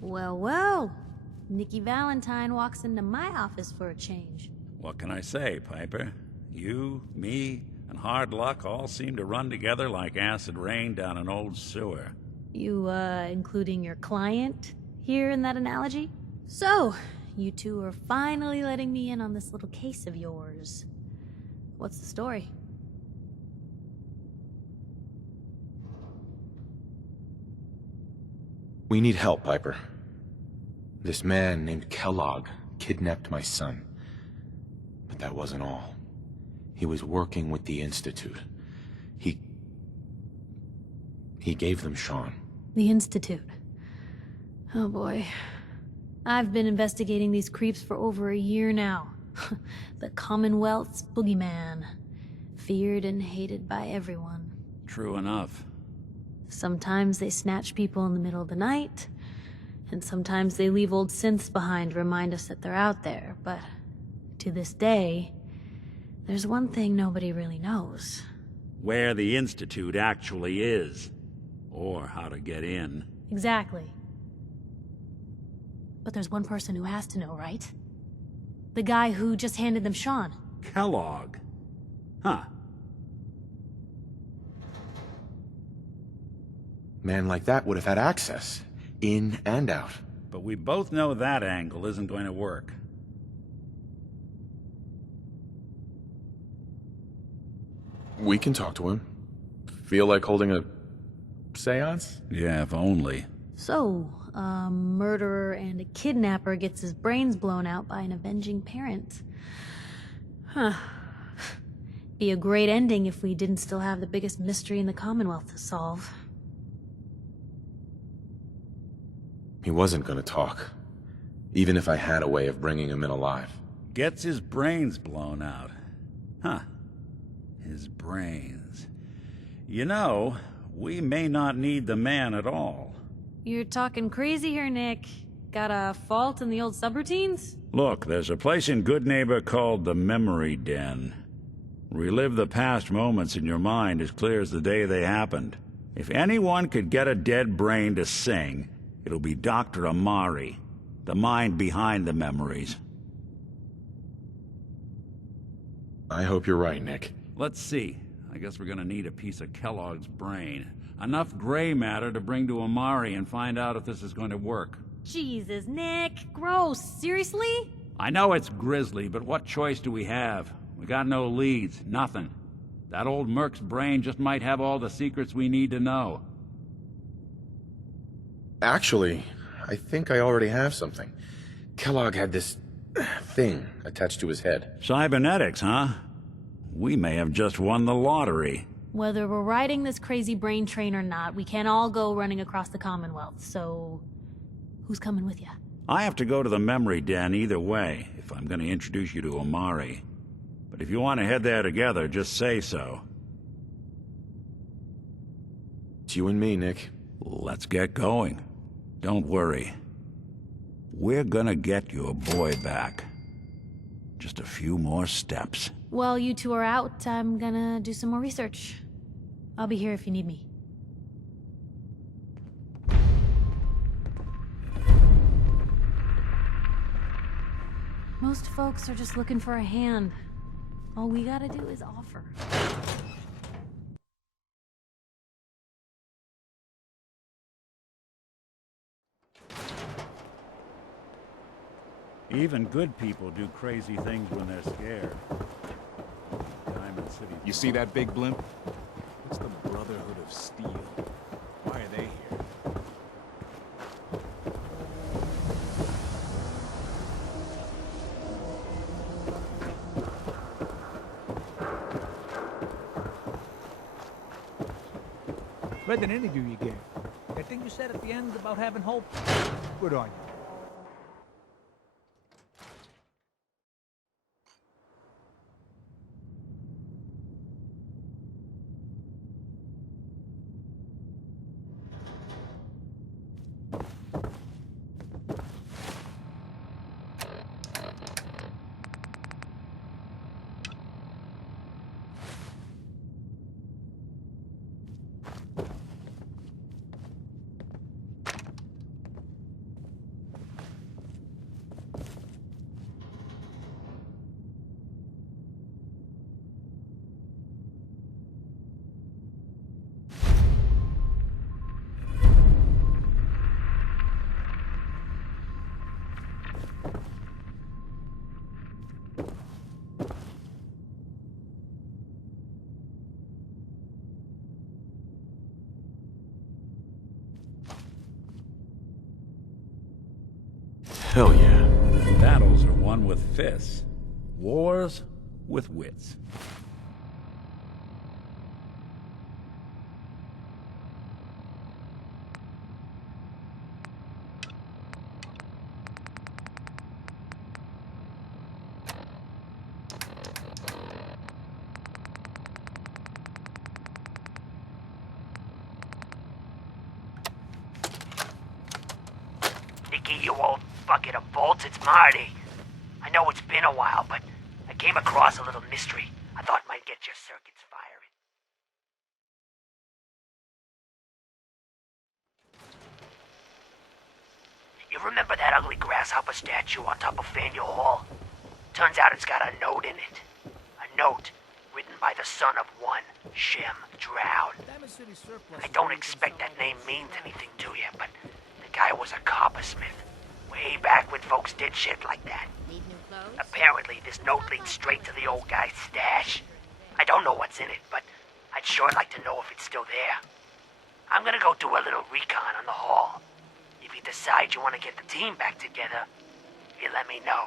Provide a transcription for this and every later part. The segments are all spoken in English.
Well, well. Nikki Valentine walks into my office for a change. What can I say, Piper? You, me, and hard luck all seem to run together like acid rain down an old sewer. You, including your client here in that analogy? So, you two are finally letting me in on this little case of yours. What's the story? We need help, Piper. This man named Kellogg kidnapped my son. But that wasn't all. He was working with the Institute. He gave them Sean. The Institute. Oh boy. I've been investigating these creeps for over a year now. The Commonwealth's boogeyman. Feared and hated by everyone. True enough. Sometimes they snatch people in the middle of the night, and sometimes they leave old synths behind to remind us that they're out there, but to this day, there's one thing nobody really knows. Where the Institute actually is. Or how to get in. Exactly. But there's one person who has to know, right? The guy who just handed them Sean. Kellogg. Huh. Man like that would have had access, in and out. But we both know that angle isn't going to work. We can talk to him. Feel like holding a seance? Yeah, if only. So, a murderer and a kidnapper gets his brains blown out by an avenging parent. Huh. Be a great ending if we didn't still have the biggest mystery in the Commonwealth to solve. He wasn't gonna talk. Even if I had a way of bringing him in alive. Gets his brains blown out. Huh. His brains. You know, we may not need the man at all. You're talking crazy here, Nick. Got a fault in the old subroutines? Look, there's a place in Goodneighbor called the Memory Den. Relive the past moments in your mind as clear as the day they happened. If anyone could get a dead brain to sing, it'll be Dr. Amari, the mind behind the memories. I hope you're right, Nick. Let's see. I guess we're gonna need a piece of Kellogg's brain. Enough gray matter to bring to Amari and find out if this is going to work. Jesus, Nick. Gross. Seriously? I know it's grisly, but what choice do we have? We got no leads, nothing. That old Merc's brain just might have all the secrets we need to know. Actually, I think I already have something. Kellogg had this thing attached to his head. Cybernetics, huh? We may have just won the lottery. Whether we're riding this crazy brain train or not, we can't all go running across the Commonwealth, so... who's coming with you? I have to go to the Memory Den either way, if I'm gonna introduce you to Amari. But if you want to head there together, just say so. It's you and me, Nick. Let's get going. Don't worry. We're gonna get your boy back. Just a few more steps. While you two are out, I'm gonna do some more research. I'll be here if you need me. Most folks are just looking for a hand. All we gotta do is offer. Even good people do crazy things when they're scared. Diamond City. You see that big blimp? It's the Brotherhood of Steel. Why are they here? Read an interview you gave. That thing you said at the end about having hope. Good on you. Hell yeah. Battles are won with fists. Wars with wits. Nicky, you old bucket of bolts, it's Marty. I know it's been a while, but I came across a little mystery I thought might get your circuits firing. You remember that ugly grasshopper statue on top of Faneuil Hall? Turns out it's got a note in it. A note written by the son of one Shem Droud. I don't expect that name means anything to you, but the guy was a coppersmith. Way back when folks did shit like that. Need new clothes? Apparently, this note leads straight to the old guy's stash. I don't know what's in it, but I'd sure like to know if it's still there. I'm gonna go do a little recon on the hall. If you decide you want to get the team back together, you let me know.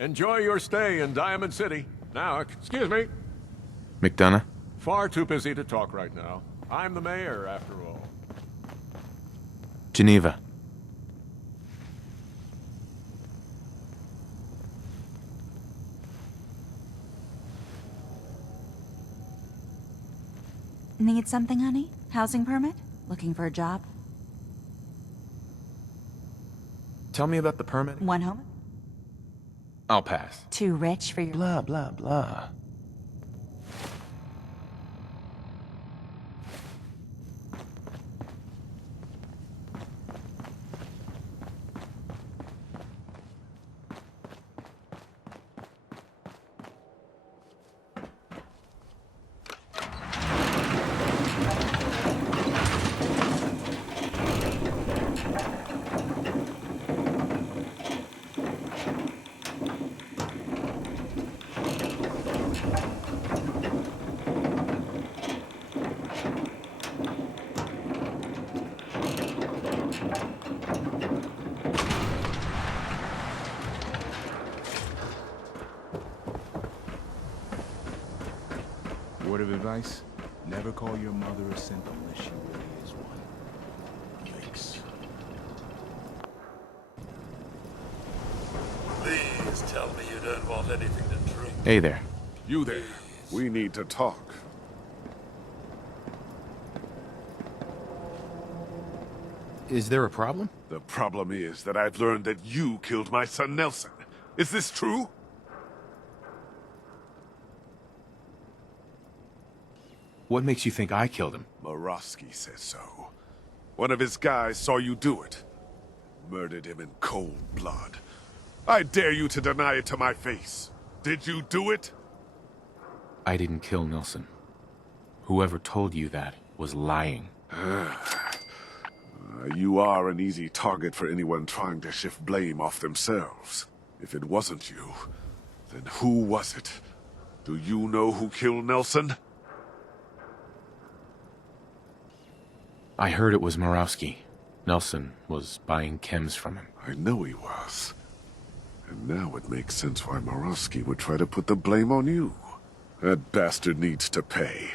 Enjoy your stay in Diamond City. Now, excuse me. McDonough? Far too busy to talk right now. I'm the mayor, after all. Geneva. Need something, honey? Housing permit? Looking for a job? Tell me about the permit. One home? I'll pass. Too rich for your... Blah, blah, blah. Word of advice? Never call your mother a simp unless she really is one. Yikes. Please tell me you don't want anything to drink. Hey there. You there. We need to talk. Is there a problem? The problem is that I've learned that you killed my son Nelson. Is this true? What makes you think I killed him? Morosky says so. One of his guys saw you do it. Murdered him in cold blood. I dare you to deny it to my face. Did you do it? I didn't kill Nelson. Whoever told you that was lying. You are an easy target for anyone trying to shift blame off themselves. If it wasn't you, then who was it? Do you know who killed Nelson? I heard it was Morowski. Nelson was buying chems from him. I know he was. And now it makes sense why Morowski would try to put the blame on you. That bastard needs to pay.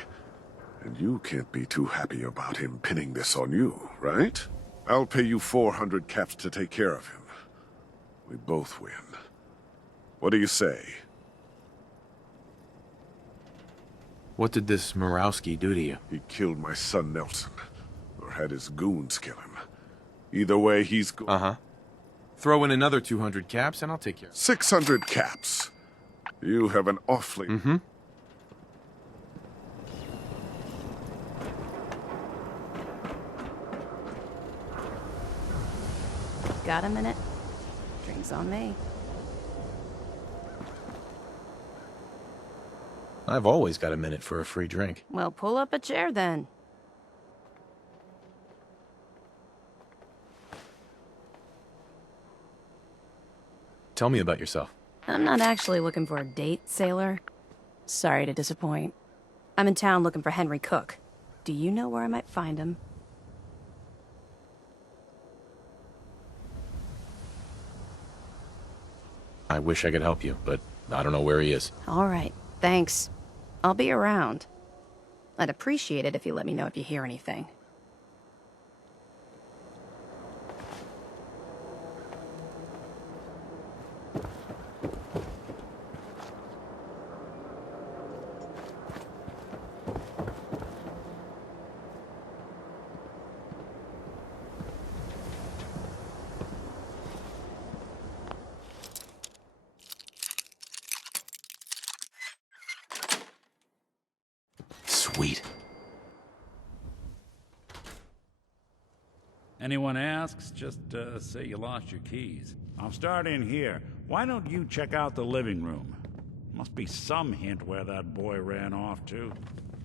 And you can't be too happy about him pinning this on you, right? I'll pay you 400 caps to take care of him. We both win. What do you say? What did this Murawski do to you? He killed my son Nelson, or had his goons kill him. Either way, he's go- Uh-huh. Throw in another 200 caps and I'll take care of it. 600 caps. You have an awfully... Mm-hmm. Got a minute? Drinks on me. I've always got a minute for a free drink. Well, pull up a chair then. Tell me about yourself. I'm not actually looking for a date, sailor. Sorry to disappoint. I'm in town looking for Henry Cook. Do you know where I might find him? I wish I could help you, but I don't know where he is. All right, thanks. I'll be around. I'd appreciate it if you let me know if you hear anything. Sweet. Anyone asks, just say you lost your keys. I'll start in here. Why don't you check out the living room? Must be some hint where that boy ran off to.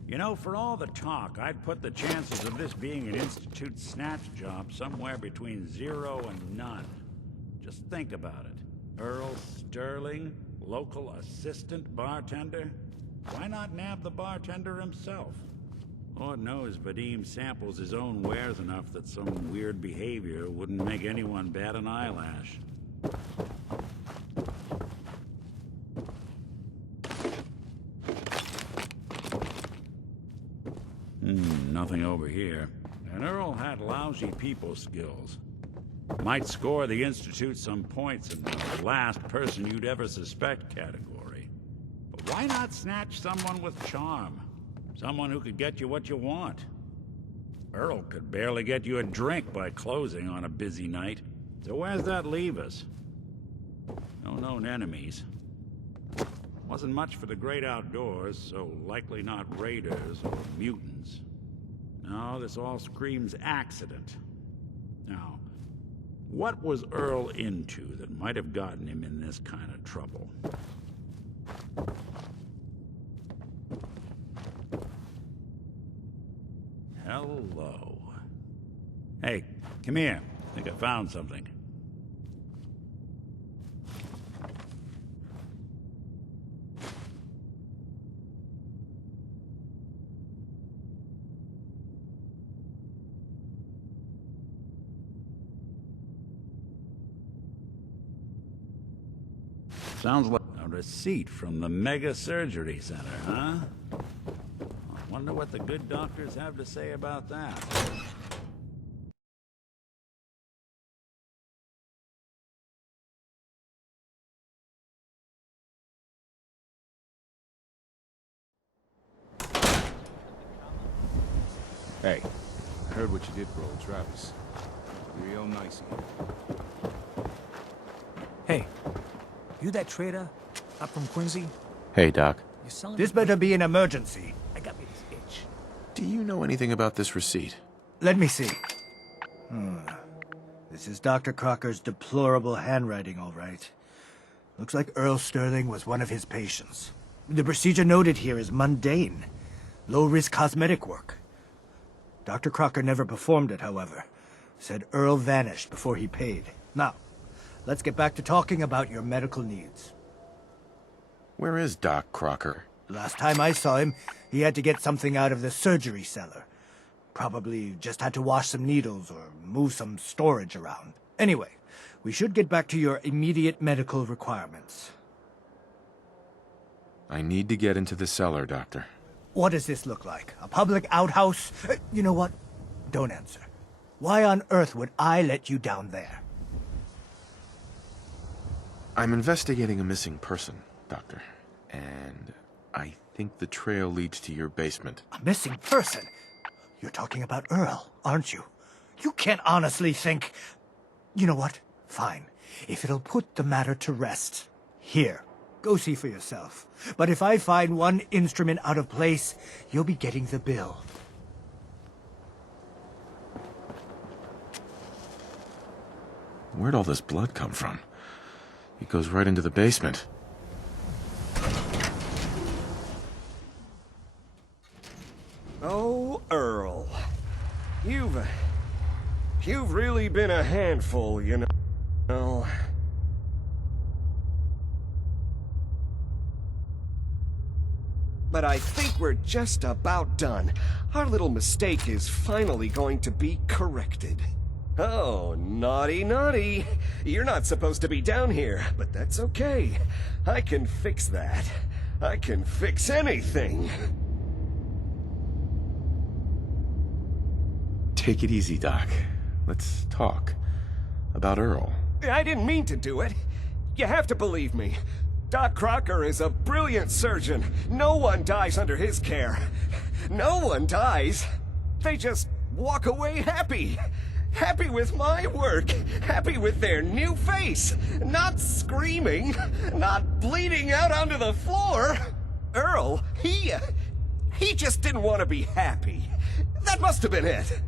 You know, for all the talk, I'd put the chances of this being an Institute snatch job somewhere between 0 and none. Just think about it. Earl Sterling, local assistant bartender? Why not nab the bartender himself? Lord knows Vadim samples his own wares enough that some weird behavior wouldn't make anyone bat an eyelash. Nothing over here. And Earl had lousy people skills. Might score the Institute some points in the last person you'd ever suspect category. But why not snatch someone with charm? Someone who could get you what you want. Earl could barely get you a drink by closing on a busy night. So where's that leave us? No known enemies. Wasn't much for the great outdoors, so likely not raiders or mutants. No, this all screams accident. Now, what was Earl into that might have gotten him in this kind of trouble? Hello. Hey, come here. I think I found something. Sounds like a receipt from the Mega Surgery Center, huh? I wonder what the good doctors have to say about that. Hey, I heard what you did for old Travis. Real nice of you. Hey, you that trader up from Quincy? Hey, Doc. You selling This better be an emergency. I got me this itch. Do you know anything about this receipt? Let me see. This is Dr. Crocker's deplorable handwriting, all right. Looks like Earl Sterling was one of his patients. The procedure noted here is mundane. Low-risk cosmetic work. Dr. Crocker never performed it, however. Said Earl vanished before he paid. Now, let's get back to talking about your medical needs. Where is Doc Crocker? Last time I saw him, he had to get something out of the surgery cellar. Probably just had to wash some needles or move some storage around. Anyway, we should get back to your immediate medical requirements. I need to get into the cellar, Doctor. What does this look like? A public outhouse? You know what? Don't answer. Why on earth would I let you down there? I'm investigating a missing person, Doctor. And I think the trail leads to your basement. A missing person? You're talking about Earl, aren't you? You can't honestly think... You know what? Fine. If it'll put the matter to rest. Here, go see for yourself. But if I find one instrument out of place, you'll be getting the bill. Where'd all this blood come from? It goes right into the basement. Oh, Earl. You've really been a handful, you know. But I think we're just about done. Our little mistake is finally going to be corrected. Oh, naughty, naughty. You're not supposed to be down here, but that's okay. I can fix that. I can fix anything. Take it easy, Doc. Let's talk. About Earl. I didn't mean to do it. You have to believe me. Doc Crocker is a brilliant surgeon. No one dies under his care. No one dies. They just walk away happy. Happy with my work. Happy with their new face. Not screaming. Not bleeding out onto the floor. Earl, he just didn't want to be happy. That must have been it.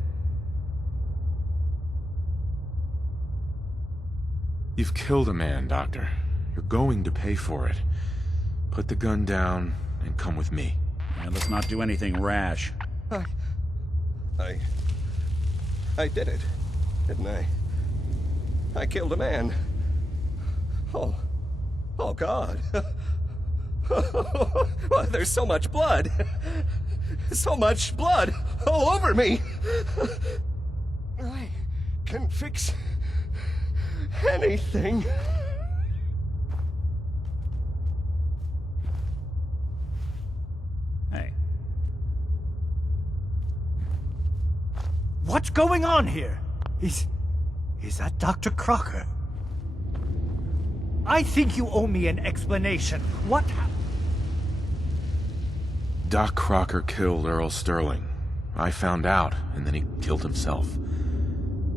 You've killed a man, Doctor. You're going to pay for it. Put the gun down and come with me. And let's not do anything rash. I did it, didn't I? I killed a man. Oh God. Well, there's so much blood. So much blood all over me. I can fix anything. Hey. What's going on here? Is that Dr. Crocker? I think you owe me an explanation. What happened? Doc Crocker killed Earl Sterling. I found out, and then he killed himself.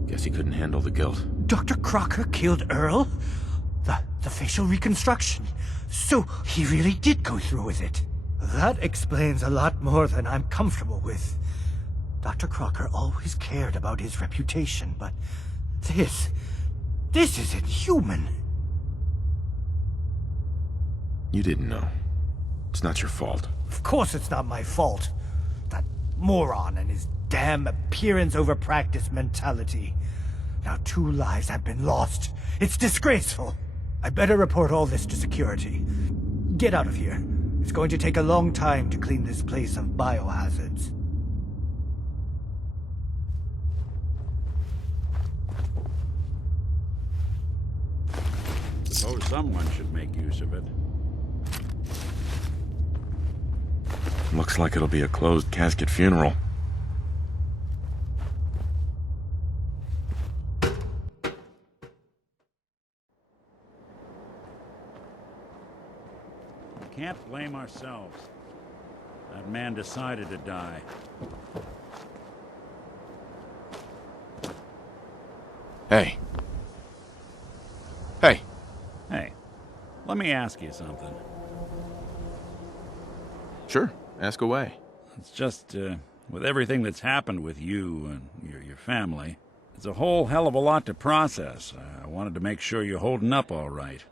Guess he couldn't handle the guilt. Dr. Crocker killed Earl? The facial reconstruction. So he really did go through with it. That explains a lot more than I'm comfortable with. Dr. Crocker always cared about his reputation, but this isn't human. You didn't know. It's not your fault. Of course it's not my fault. That moron and his damn appearance over practice mentality. Now 2 lives have been lost. It's disgraceful. I better report all this to security. Get out of here. It's going to take a long time to clean this place of biohazards. Suppose someone should make use of it. Looks like it'll be a closed casket funeral. We can't blame ourselves. That man decided to die. Hey. Hey. Hey, let me ask you something. Sure, ask away. It's just, with everything that's happened with you and your family, it's a whole hell of a lot to process. I wanted to make sure you're holding up all right.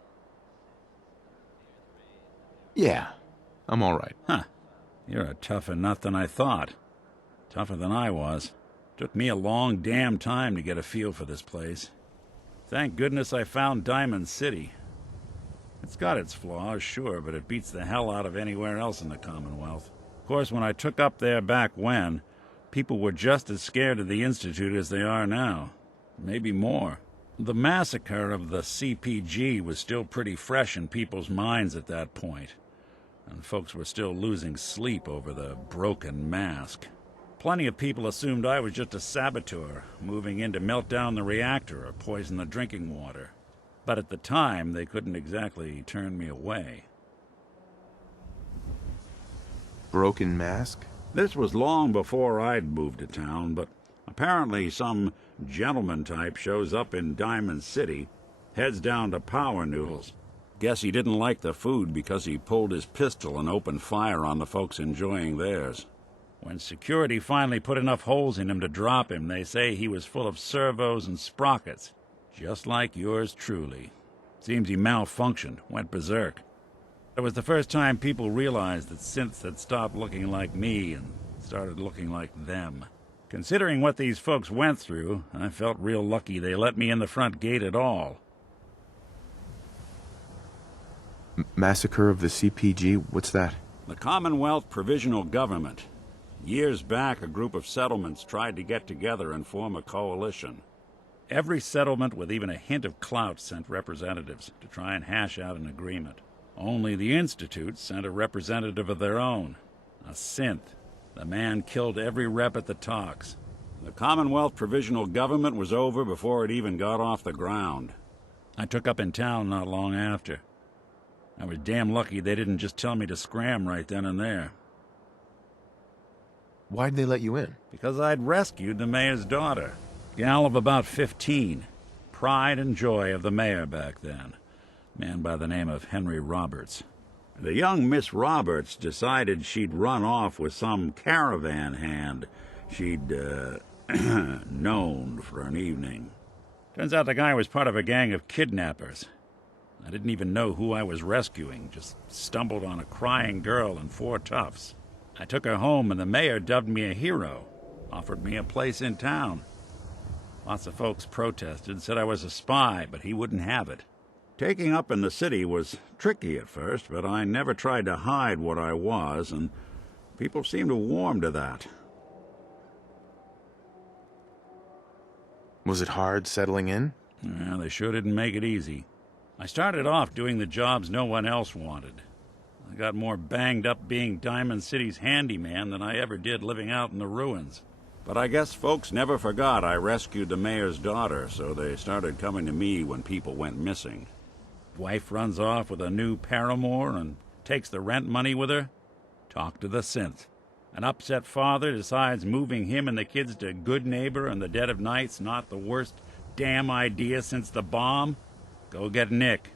Yeah, I'm all right. Huh. You're a tougher nut than I thought. Tougher than I was. Took me a long damn time to get a feel for this place. Thank goodness I found Diamond City. It's got its flaws, sure, but it beats the hell out of anywhere else in the Commonwealth. Of course, when I took up there back when, people were just as scared of the Institute as they are now. Maybe more. The massacre of the CPG was still pretty fresh in people's minds at that point, and folks were still losing sleep over the broken mask. Plenty of people assumed I was just a saboteur, moving in to melt down the reactor or poison the drinking water. But at the time, they couldn't exactly turn me away. Broken Mask? This was long before I'd moved to town, but apparently some gentleman type shows up in Diamond City, heads down to Power Noodles. Guess he didn't like the food because he pulled his pistol and opened fire on the folks enjoying theirs. When security finally put enough holes in him to drop him, they say he was full of servos and sprockets, just like yours truly. Seems he malfunctioned, went berserk. It was the first time people realized that synths had stopped looking like me and started looking like them. Considering what these folks went through, I felt real lucky they let me in the front gate at all. Massacre of the CPG? What's that? The Commonwealth Provisional Government. Years back, a group of settlements tried to get together and form a coalition. Every settlement with even a hint of clout sent representatives to try and hash out an agreement. Only the Institute sent a representative of their own, a synth. The man killed every rep at the talks. The Commonwealth Provisional Government was over before it even got off the ground. I took up in town not long after. I was damn lucky they didn't just tell me to scram right then and there. Why'd they let you in? Because I'd rescued the mayor's daughter. Gal of about 15. Pride and joy of the mayor back then. Man by the name of Henry Roberts. The young Miss Roberts decided she'd run off with some caravan hand she'd, known for an evening. Turns out the guy was part of a gang of kidnappers. I didn't even know who I was rescuing, just stumbled on a crying girl and 4 toughs. I took her home and the mayor dubbed me a hero, offered me a place in town. Lots of folks protested, said I was a spy, but he wouldn't have it. Taking up in the city was tricky at first, but I never tried to hide what I was, and people seemed to warm to that. Was it hard settling in? Yeah, they sure didn't make it easy. I started off doing the jobs no one else wanted. I got more banged up being Diamond City's handyman than I ever did living out in the ruins. But I guess folks never forgot I rescued the mayor's daughter, so they started coming to me when people went missing. Wife runs off with a new paramour and takes the rent money with her. Talk to the synth. An upset father decides moving him and the kids to Good Neighbor in the dead of night's not the worst damn idea since the bomb. Go get Nick.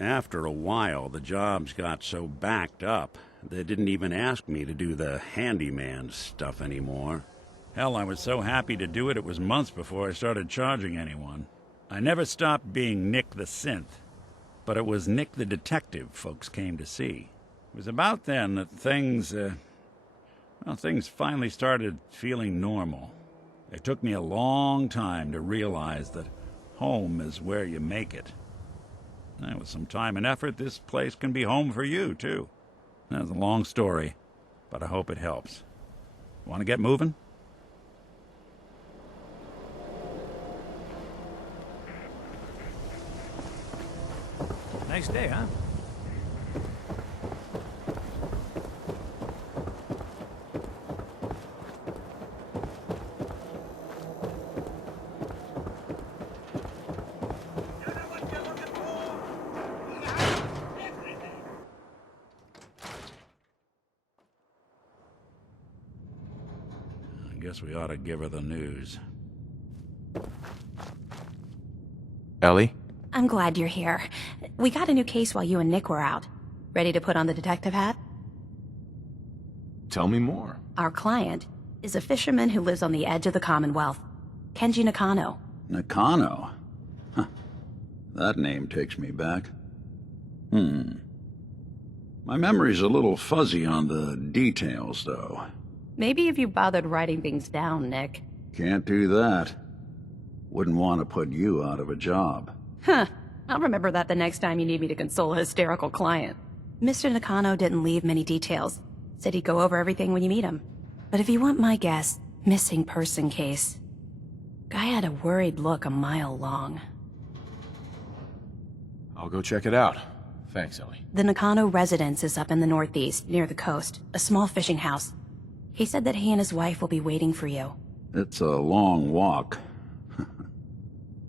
After a while, the jobs got so backed up, they didn't even ask me to do the handyman stuff anymore. Hell, I was so happy to do it, it was months before I started charging anyone. I never stopped being Nick the Synth, but it was Nick the Detective folks came to see. It was about then that things finally started feeling normal. It took me a long time to realize that home is where you make it. And with some time and effort, this place can be home for you, too. That's a long story, but I hope it helps. Want to get moving? Nice day, huh? I guess we ought to give her the news. Ellie? I'm glad you're here. We got a new case while you and Nick were out. Ready to put on the detective hat? Tell me more. Our client is a fisherman who lives on the edge of the Commonwealth. Kenji Nakano. Nakano? Huh. That name takes me back. My memory's a little fuzzy on the details, though. Maybe if you bothered writing things down, Nick. Can't do that. Wouldn't want to put you out of a job. Huh. I'll remember that the next time you need me to console a hysterical client. Mr. Nakano didn't leave many details. Said he'd go over everything when you meet him. But if you want my guess, missing person case. Guy had a worried look a mile long. I'll go check it out. Thanks, Ellie. The Nakano residence is up in the northeast, near the coast. A small fishing house. He said that he and his wife will be waiting for you. It's a long walk.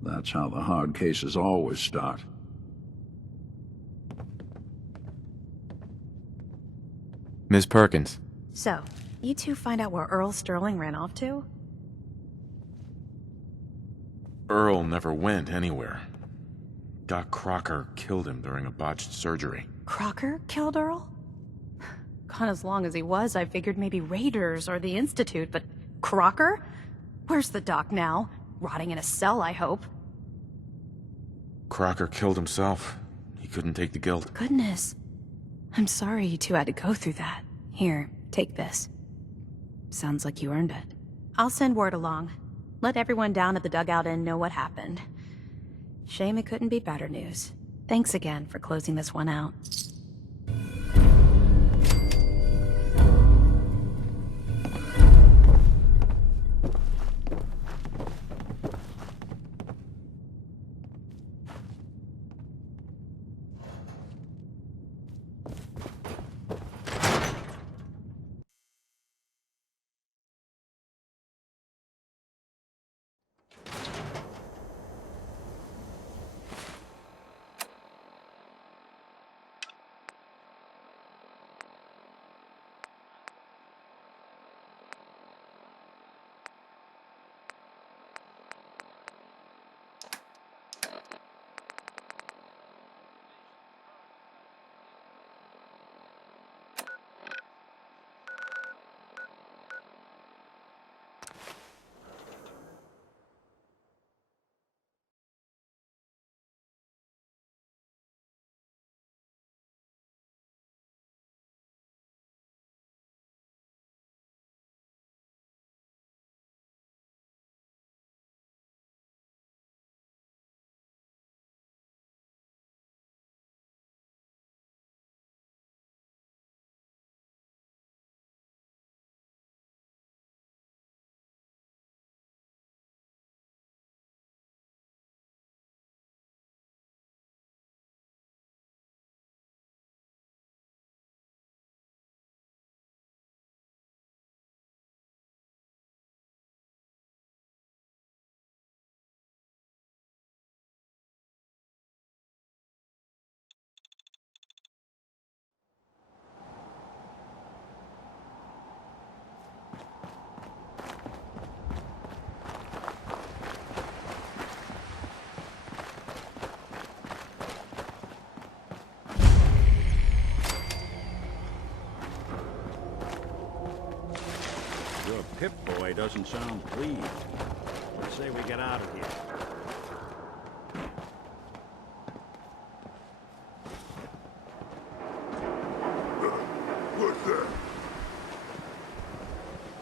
That's how the hard cases always start. Ms. Perkins. So, you two find out where Earl Sterling ran off to? Earl never went anywhere. Doc Crocker killed him during a botched surgery. Crocker killed Earl? Gone as long as he was, I figured maybe Raiders or the Institute, but Crocker? Where's the doc now? Rotting in a cell, I hope. Crocker killed himself. He couldn't take the guilt. Goodness. I'm sorry you two had to go through that. Here, take this. Sounds like you earned it. I'll send word along. Let everyone down at the Dugout Inn know what happened. Shame it couldn't be better news. Thanks again for closing this one out. Your Pip-Boy doesn't sound pleased. Let's say we get out of here. What's that?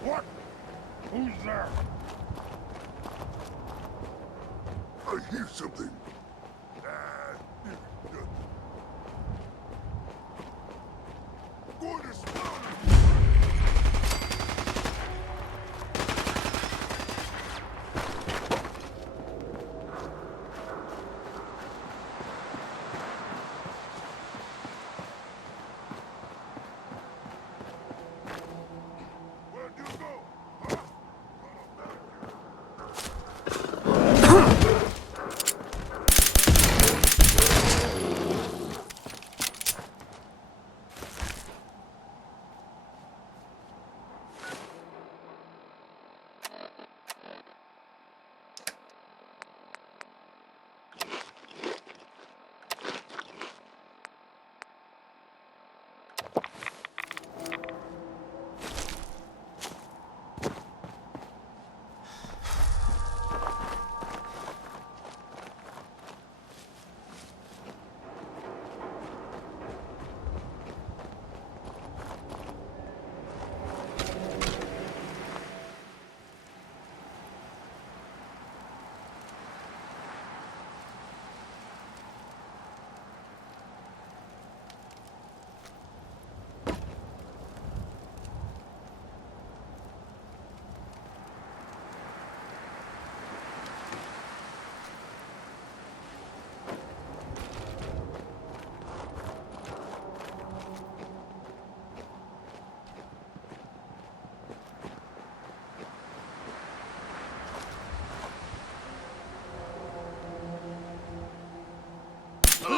What? Who's there? I hear something. Going to slaughter. Where'd you go? Huh?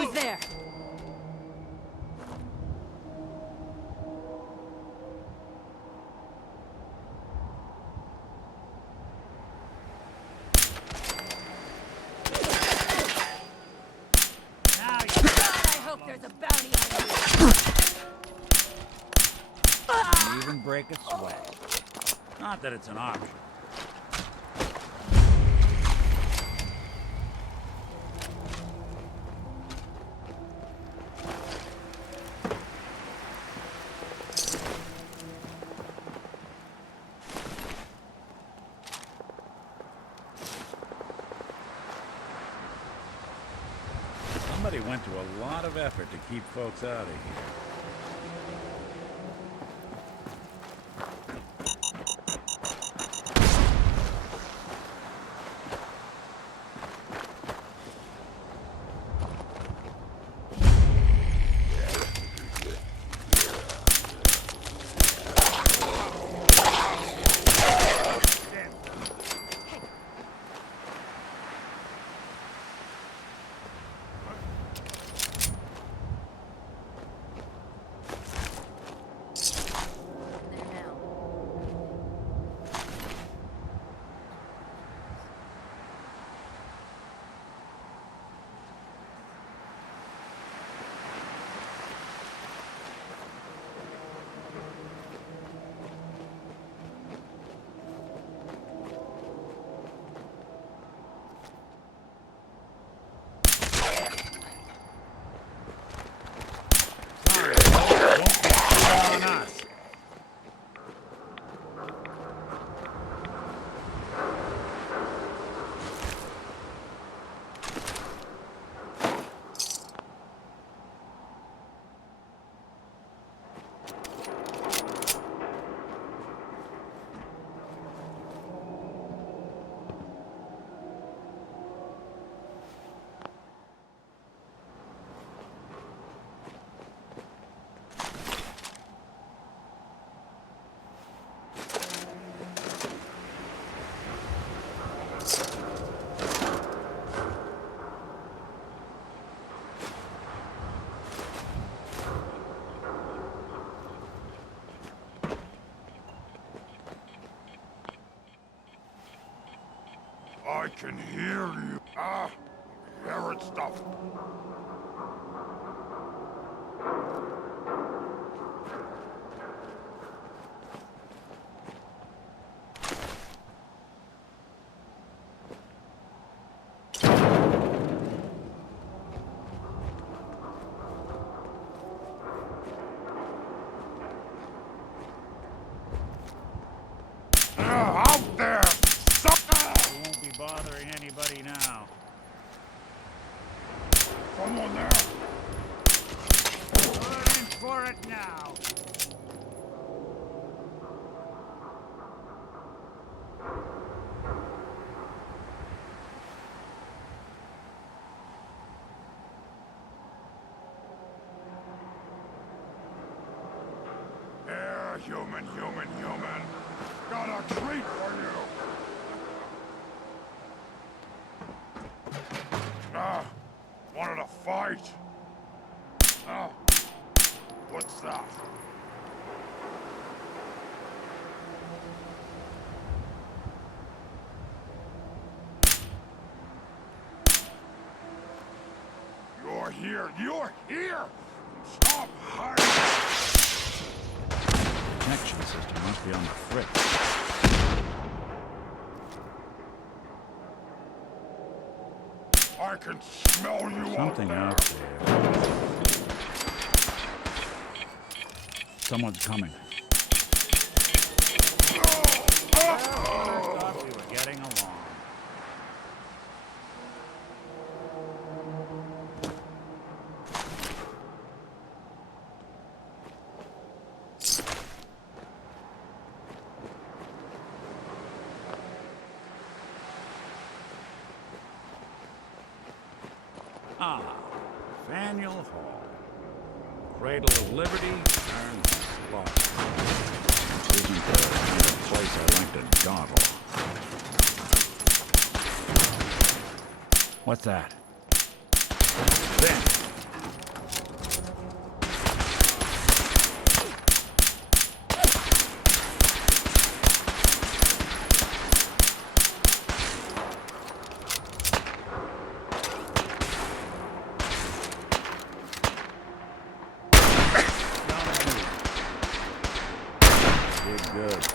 Who's there? I hope there's a bounty on you. Even break a sweat. Not that it's an option. Somebody went to a lot of effort to keep folks out of here. I can hear you. Ah, hearing stuff. Out there! We won't be bothering anybody now. Someone there! Going for it now. Here, human. Got a treat for you! Wanted to fight? What's that? You're here! Stop hiding! Connection system must be on the fritz. I can smell you Something out there. Someone's coming. I thought we were getting along. Ah, Faneuil Hall. Cradle of Liberty turned slaughter. Isn't the kind of place I like to dawdle. What's that? Ben, Did good.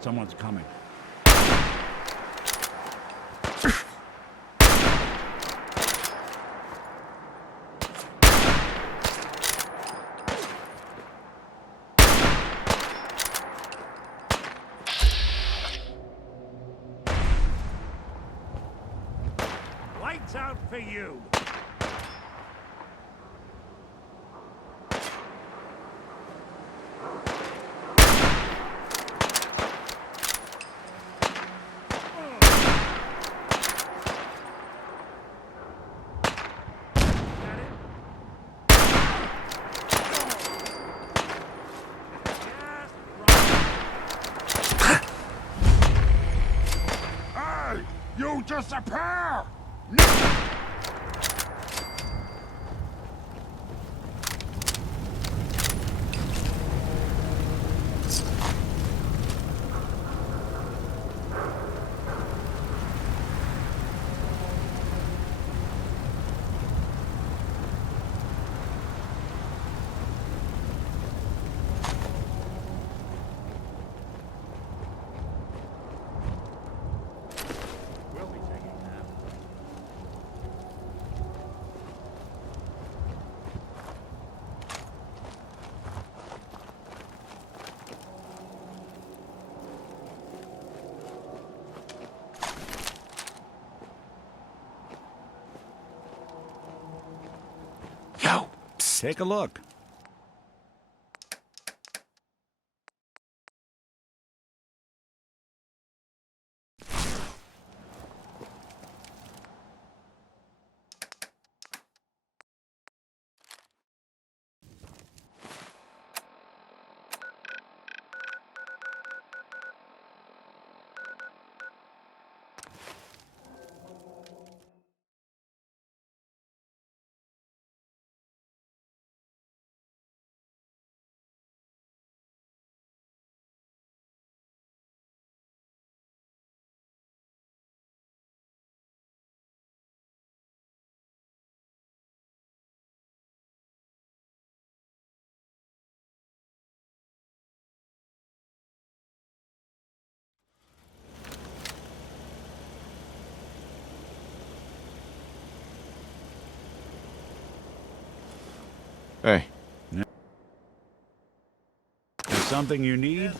Someone's coming. Lights out for you! Hey! You disappear! We'll be taking that. Yo! Take a look. Hey. There's something you need?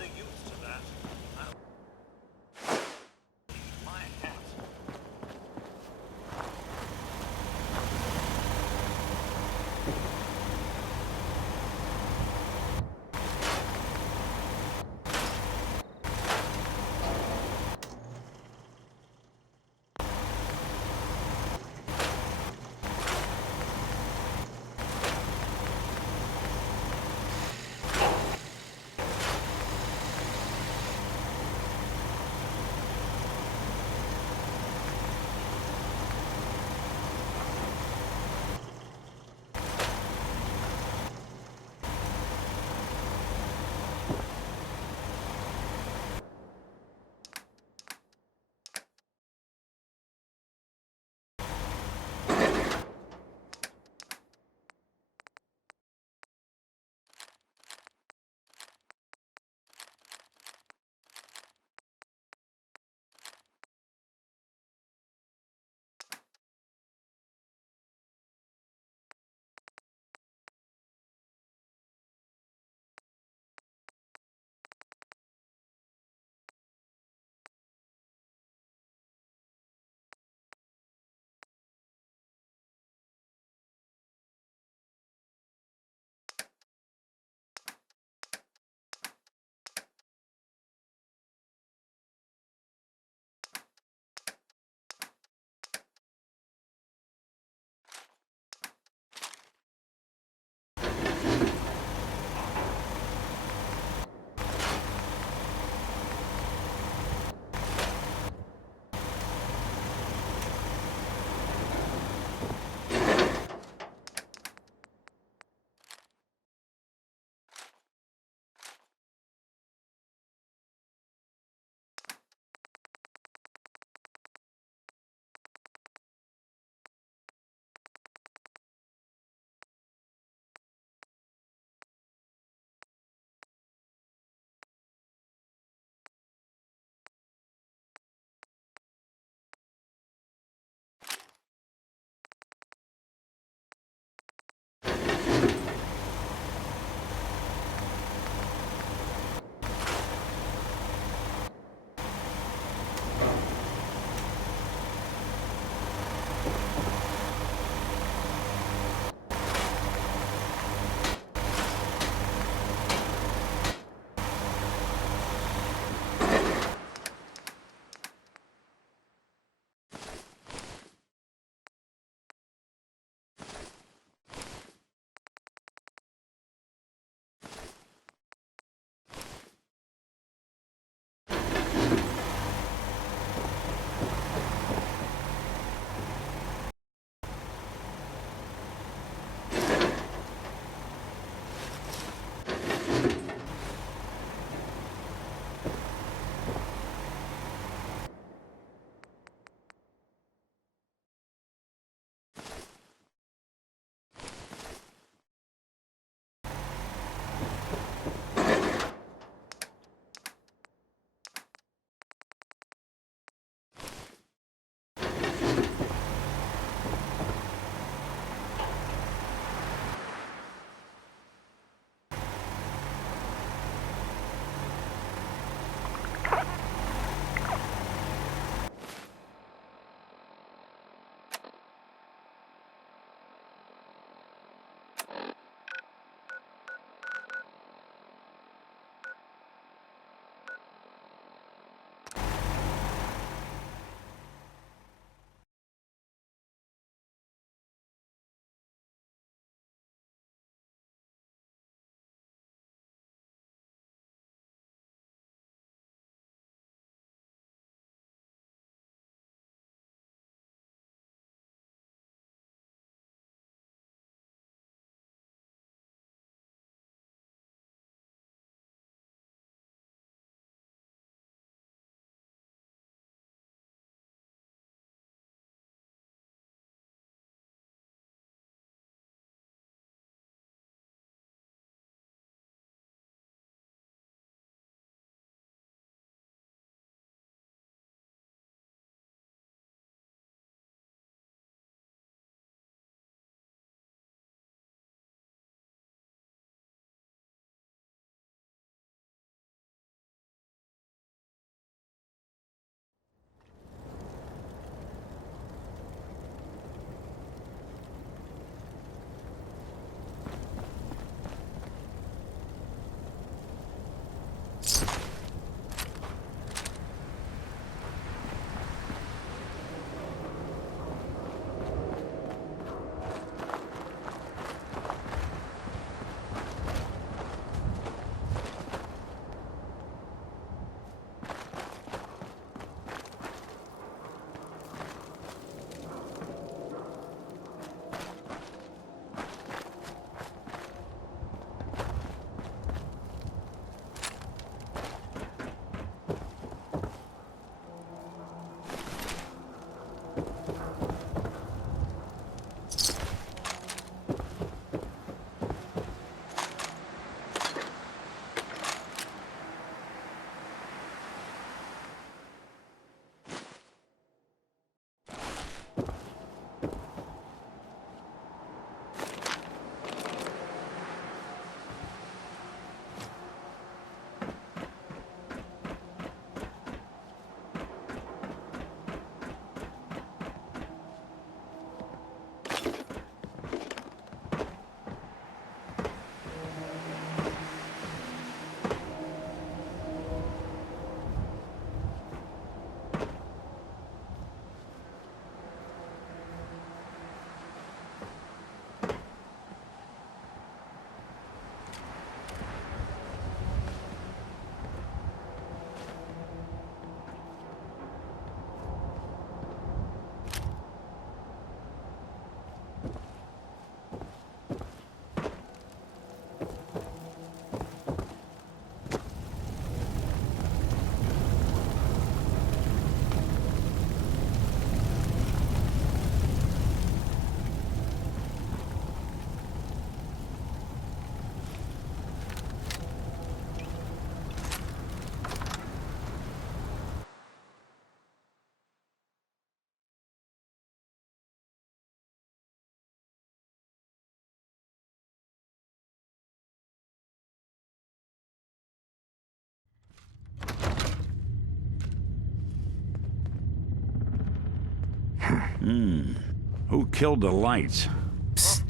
Who killed the lights? Psst.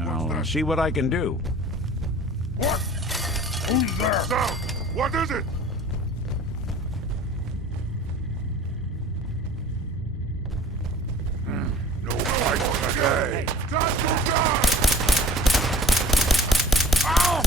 I'll see what I can do. What? Who's there? Sound! What is it? No fight today! Time to die! Ow!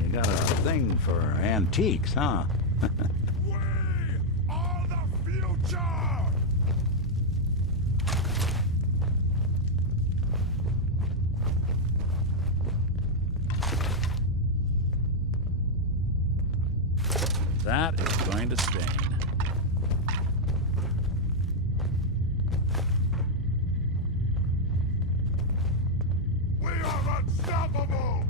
You got a thing for antiques, huh? We are the future! That is going to stain. We are unstoppable!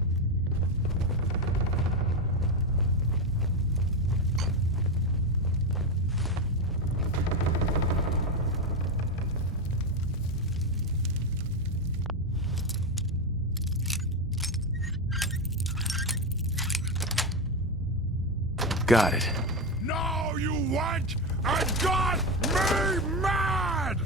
Got it. Now you went and got me mad!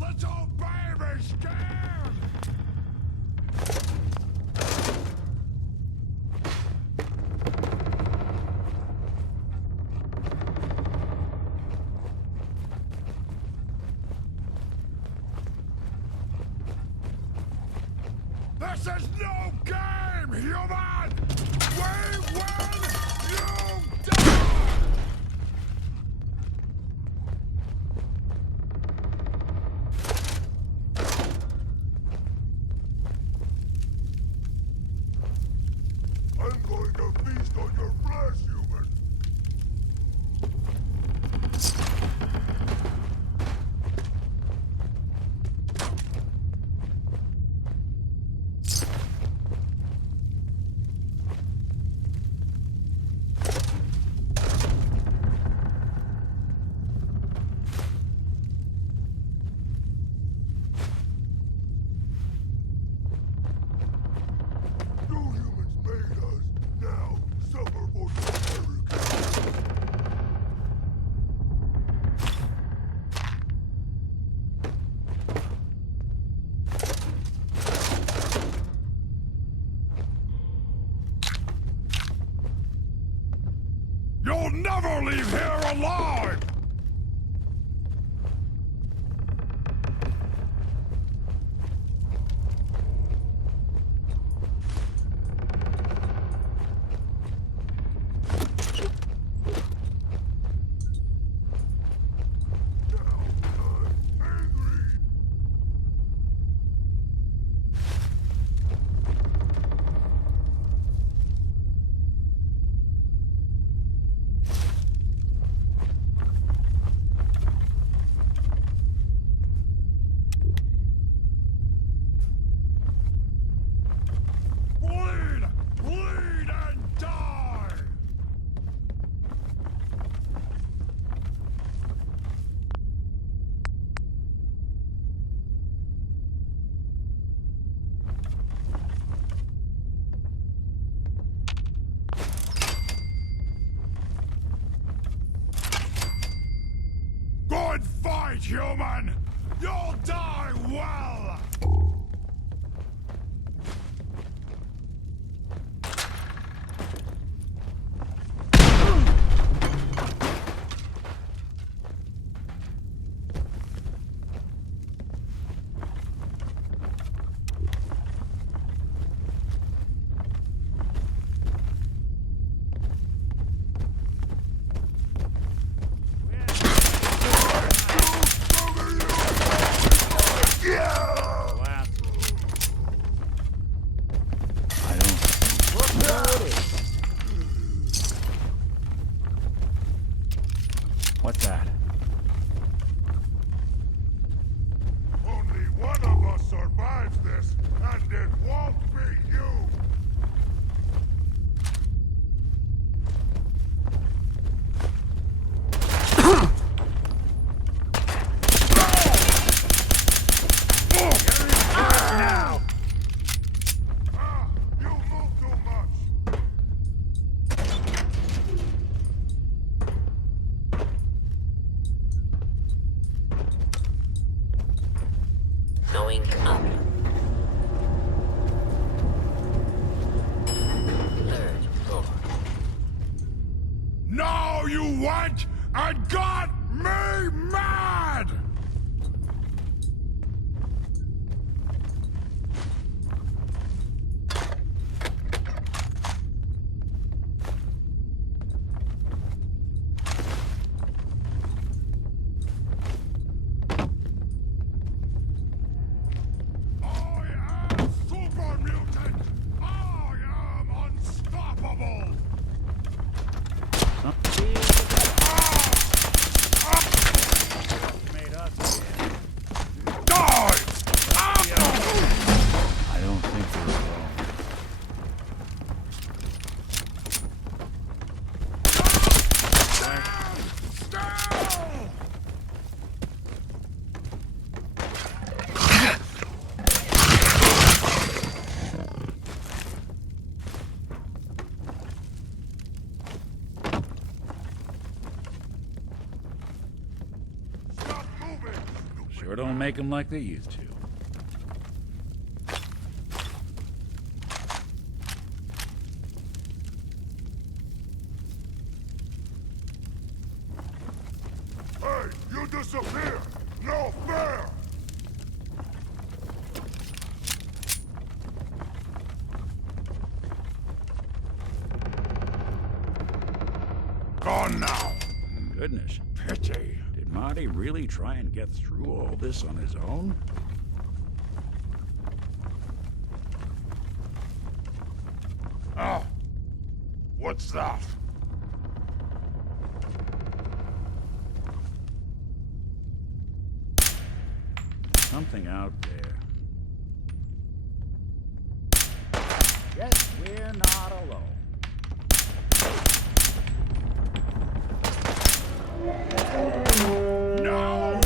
Little baby scared! This is no game, human! We win, you die! I'm going to feast on your flesh, human! You humans made us. Now, suffer for your arrogance. You'll never leave here alive! Bleed! Bleed and die! Good fight, human! You'll die well! What's that? Only one of us survives this, and it won't be you! Going up. Third floor. Now you went and got me mad! Sure don't make them like they used to. Hey, you disappear! No fair! Gone now! Goodness. Pity. Did Marty really try and get through all this on his own? Ah! What's that? Something out there. Yes, we're not alone. No!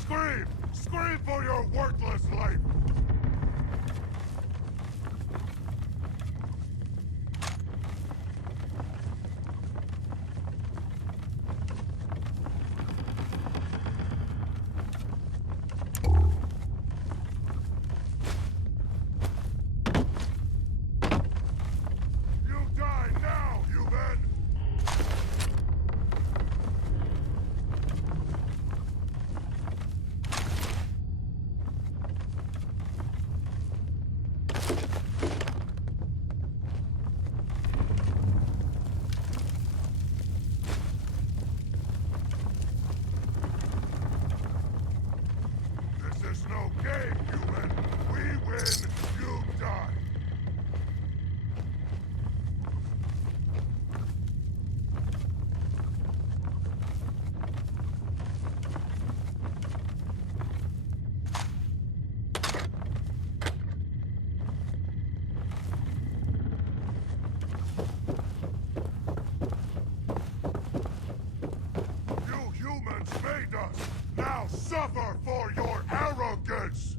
Scream! Scream for your worthless life! You die now, human! This is no game, human. We win, you die. You humans made us. Now suffer for your arrogance.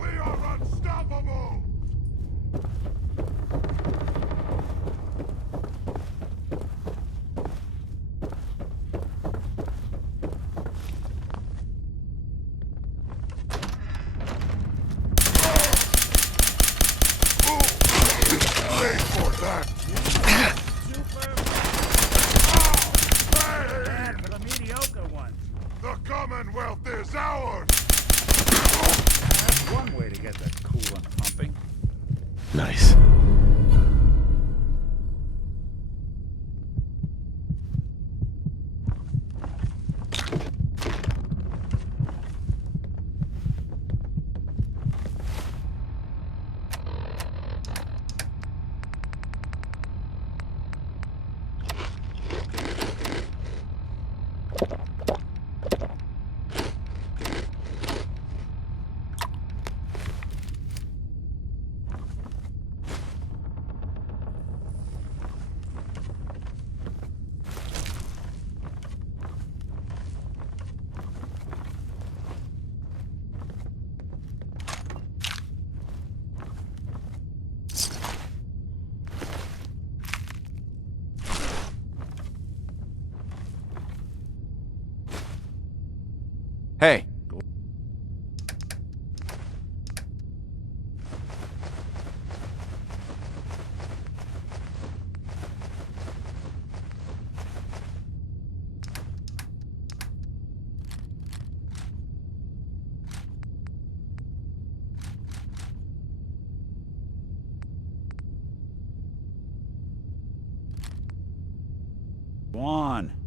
We are unstoppable! Nice. Hey. Go on.